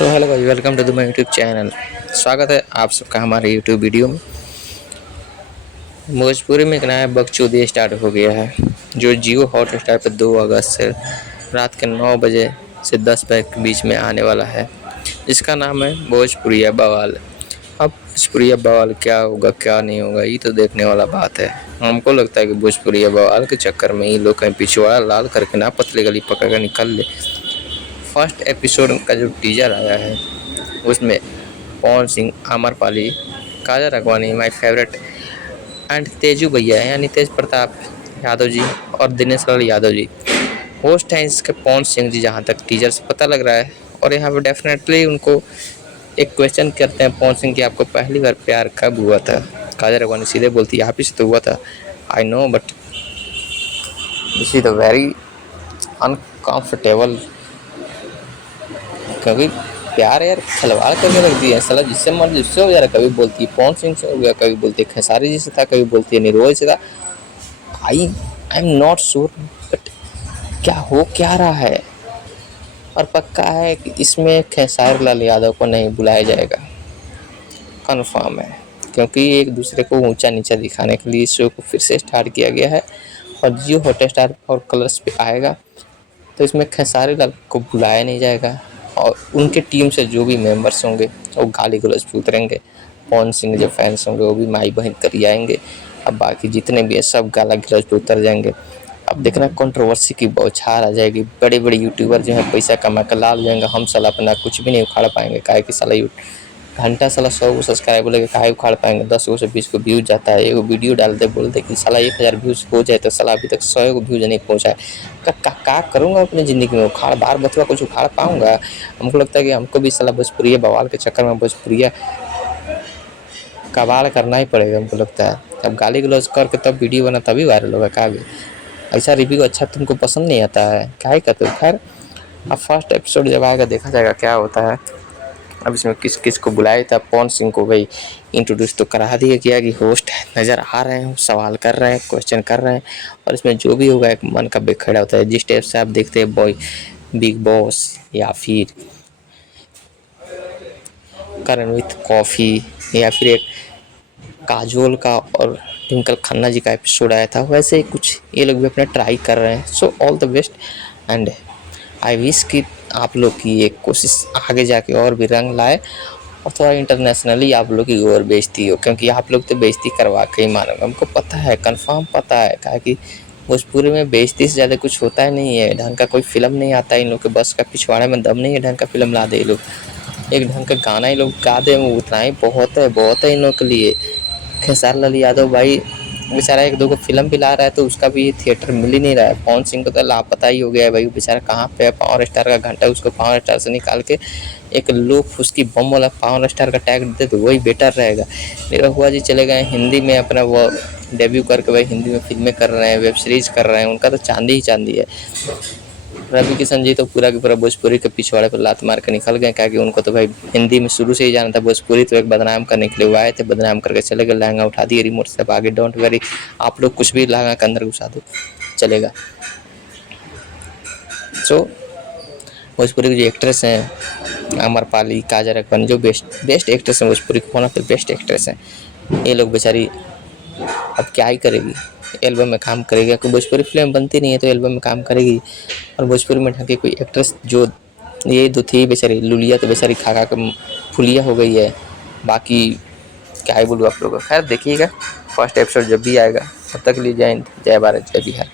सो hello भाई, welcome to the my YouTube channel. स्वागत है आप सबका हमारे यूट्यूब वीडियो में। भोजपुरी में एक नया बकचोदी स्टार्ट हो गया है जो जियो हॉटस्टार पर 2 अगस्त से रात के 9 बजे से 10 बजे के बीच में आने वाला है। इसका नाम है भोजपुरिया बवाल। अब भोजपुरिया बवाल क्या होगा क्या नहीं होगा ये तो देखने वाला बात है। हमको लगता है कि भोजपुरिया बवाल के चक्कर में ये लोग कहीं पिछवाड़ा लाल करके ना पतली गली पकड़ कर निकल ले। फर्स्ट एपिसोड का जो टीजर आया है उसमें Pawan Singh, Amrapali, Kajal Raghwani, my favourite and Teju भैया यानी तेज प्रताप यादव जी और दिनेश लाल यादव जी होस्ट हैं इसके पवन सिंह जी, जहाँ तक टीजर से पता लग रहा है। और यहाँ पे डेफिनेटली उनको एक क्वेश्चन करते हैं पवन सिंह कि आपको पहली बार प्यार कब हुआ था। काजल राघवानी सीधे बोलती है आप ही से तो हुआ था। I know but this is the very uncomfortable, क्योंकि प्यार यार खिलवाड़ करके रख दिया है साला। जिससे मर्जी उससे हो जा रहा है। कभी बोलती है पवन सिंह से हो गया, कभी बोलती है खेसारी जी से था, कभी बोलती है निरोल से था। I am not sure but क्या रहा है। और पक्का है कि इसमें खेसारी लाल यादव को नहीं बुलाया जाएगा, कन्फर्म है। क्योंकि एक दूसरे को ऊंचा नीचा दिखाने के लिए इस शो को फिर से स्टार्ट किया गया है और जियो हॉटस्टार और कलर्स पे आएगा, तो इसमें खेसारी लाल को बुलाया नहीं जाएगा। और उनके टीम से जो भी मेंबर्स होंगे वो गाली गलौज पे उतरेंगे। पवन सिंह जो फैंस होंगे वो भी माई बहन करी आएंगे। अब बाकी जितने भी है सब गाला गलौज पे उतर जाएंगे। अब देखना कंट्रोवर्सी की बौछार आ जाएगी। बड़े बड़े यूट्यूबर जो है पैसा कमा कर लाल जाएंगे। हम साला अपना कुछ भी नहीं उखाड़ पाएंगे। काहे कि साला घंटा साला 100 को सब्सक्राइबर लेके काहे उखाड़ पाएंगे। 10 को से 20 को व्यूज जाता है। एगो वीडियो डालते बोलते कि साला 1000 व्यूज हो जाए तो साला अभी तक 100 को व्यूज नहीं पहुँचा है। का करूँगा अपनी ज़िंदगी में? उखाड़ बार बचवा कुछ उखाड़ पाऊँगा? हमको लगता है कि हमको भी साला भोजपुरिया बवाल के चक्कर में भोजपुरिया कबाड़ करना ही पड़ेगा हमको लगता है। अब गाली गलौज करके तब वीडियो बना तभी वायरल होगा। का ऐसा रिव्यू अच्छा तुमको पसंद नहीं आता है काहे का? तो खैर अब फर्स्ट एपिसोड जब आएगा देखा जाएगा क्या होता है। अब इसमें किस किस को बुलाया था। पवन सिंह को भाई इंट्रोड्यूस तो करा दिया गया कि होस्ट नज़र आ रहे हैं, सवाल कर रहे हैं, क्वेश्चन कर रहे हैं। और इसमें जो भी होगा एक मन का बेखड़ा होता है। जिस टाइप से आप देखते हैं बॉय बिग बॉस या फिर करण विथ कॉफ़ी या फिर एक काजोल का और ट्विंकल खन्ना जी का एपिसोड आया था, वैसे ही कुछ ये लोग भी अपना ट्राई कर रहे हैं। So all the best and I wish कि आप लोग की ये कोशिश आगे जाके और भी रंग लाए और थोड़ा इंटरनेशनली आप लोग की और बेइज्जती हो। क्योंकि आप लोग तो बेइज्जती करवा के ही मानोगे, हमको पता है, कंफर्म पता है। काहे कि भोजपुरी में बेइज्जती से ज़्यादा कुछ होता ही नहीं है। ढंग का कोई फिल्म नहीं आता इन लोग के बस का, पिछवाड़े में दम नहीं है ढंग का फिल्म ला दे ये लोग। एक ढंग का गाना ही लोग गा दे उतना ही बहुत है इन लोग के लिए। खेसारी लाल यादव भाई बेचारा 1-2 को फिल्म भी ला रहा है तो उसका भी थिएटर मिल ही नहीं रहा है। पवन सिंह को तो लापता ही हो गया है भाई। बेचारा कहाँ पे है? पावर स्टार का घंटा उसको पावर स्टार से निकाल के एक लो फुसकी बम वाला पावर स्टार का टैग दे तो वही बेटर रहेगा। मेरा हुआ जी चले गए हिंदी में, अपना वो डेब्यू करके भाई हिंदी में फिल्में कर रहे हैं, वेब सीरीज़ कर रहे हैं। उनका तो चांदी ही चांदी है। रवि किशन जी तो पूरा की पूरा भोजपुरी के पिछवाड़े पर लात मार के निकल गए। क्या कि उनको तो भाई हिंदी में शुरू से ही जाना था। भोजपुरी तो एक बदनाम करने के लिए वो आए थे, बदनाम करके चले गए। लहंगा उठा दिए रिमोट से आगे। डोंट वरी, आप लोग कुछ भी लहंगा के अंदर घुसा दो चलेगा। सो भोजपुरी की जो एक्ट्रेस हैं आम्रपाली, काजल राघवानी, जो बेस्ट एक्ट्रेस हैं भोजपुरी की, one of the best actress हैं। ये लोग बेचारी अब क्या ही करेगी, एल्बम में काम करेगी। क्योंकि भोजपुरी फिल्म बनती नहीं है तो एल्बम में काम करेगी। और भोजपुरी में ढंग की कोई एक्ट्रेस जो ये दो थी बेचारी, लुलिया तो बेचारी खा खा के फुलिया हो गई है। बाकी क्या ही बोलूँ आप लोगों को। खैर देखिएगा फर्स्ट एपिसोड जब भी आएगा। तब तक के लिए जय हिंद, जय भारत, जय बिहार।